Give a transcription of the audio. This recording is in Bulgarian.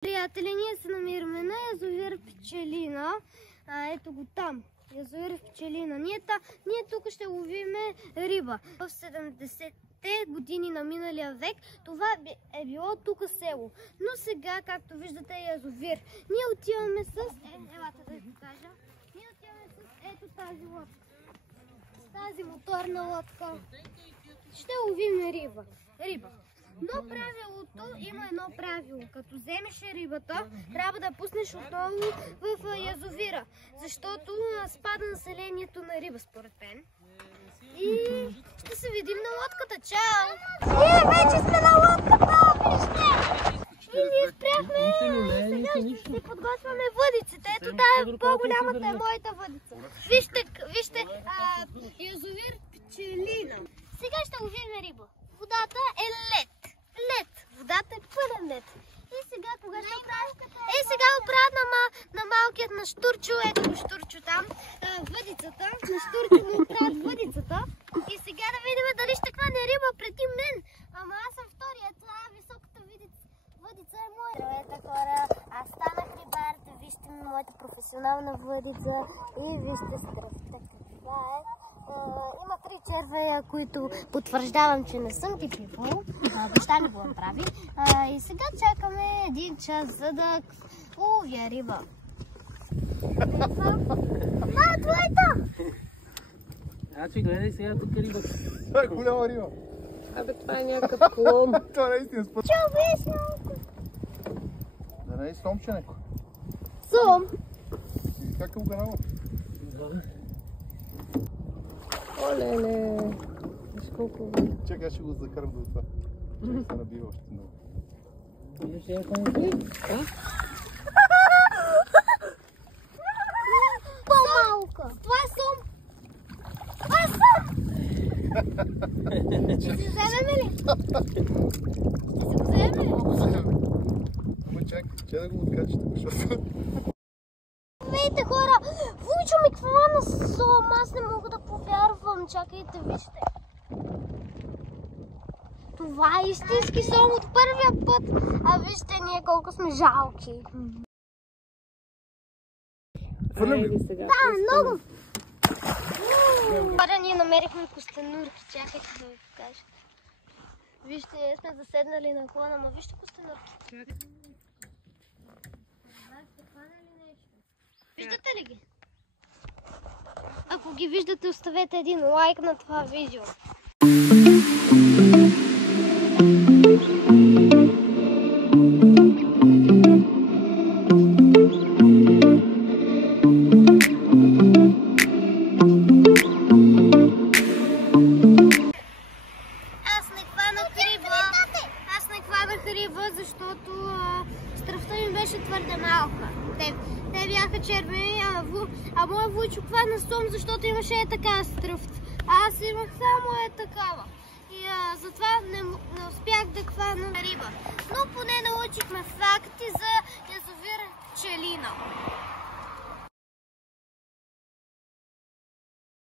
Приятели, ние се намираме на язовир Пчелина. Ето го там. Язовир Пчелина. Ние тук ще ловиме риба. В 70-те години на миналия век това е било тук село. Но сега, както виждате, е язовир. Ние отиваме с... елата да ви покажа. Ние отиваме с ето тази лодка. С тази моторна лодка. Ще ловим риба. Но правилото, има едно правило. Като вземеш рибата, трябва да пуснеш отново в язовира. Защото спада населението на риба, според мен. И ще се видим на лодката. Чао! Ние вече сме на лодката! Вижте! И ние спряхме. Сега ще си подготвяме въдиците. Ето тая по-голямата е моята въдица. Вижте, язовир Пчелина. Сега ще ловим риба. Водата е лед. Водата е пълен лед. И сега кога ще оправят? Сега оправят на малкият на Штурчо. Ето го Штурчо там. Въдицата. На Штурчо му оправят въдицата. И сега да видим дали ще хване риба преди мен. Ама аз съм втория. Това високата въдица е моя. Здравейте, хора. Аз станах рибар. Вижте моята професионална въдица. И вижте страстта каква е. Има 3 червея, които потвърждавам, че не съм ги пипал. Баща ми го направи. И сега чакаме 1 час, за да ловя риба. Това е там! Значи гледай сега тук рибата. Това е голяма риба. Абе, това е някакъв клон. Това наистина спът. Чао, виж малко! Да не е сомче неко. Сом! И как е го канала? Оле-ле! Виж колко вода. Чакай, аз ще го закарам до това. Чакай се набива още много. Виждаш ли ако не ти? По-малко! Това е сом! Това е сом! Ще си вземем ли? Ама чакай, че да го откача тук, защото... Вейте, хора! Вучо ми хвана сом! Аз не мога да повярвам! Чакайте, вижте! Това е истински сом от първия път! А вижте ние колко сме жалки! Хвърлям ли? Да, много! Хора, ние намерихме костенурки. Чакайте да ви покажа. Вижте, сме заседнали на клона, но вижте костенурки. Виждате ли ги? Ако ги виждате, оставете един лайк на това видео. Аз не хванах риба, защото стръвта ми беше твърде малка. Те бяха червени, а моя Вучо хвана сом, защото имаше така стръвт. Аз имах само такава. И затова не успях да хвана риба. Но поне научихме факти за язовир Пчелина.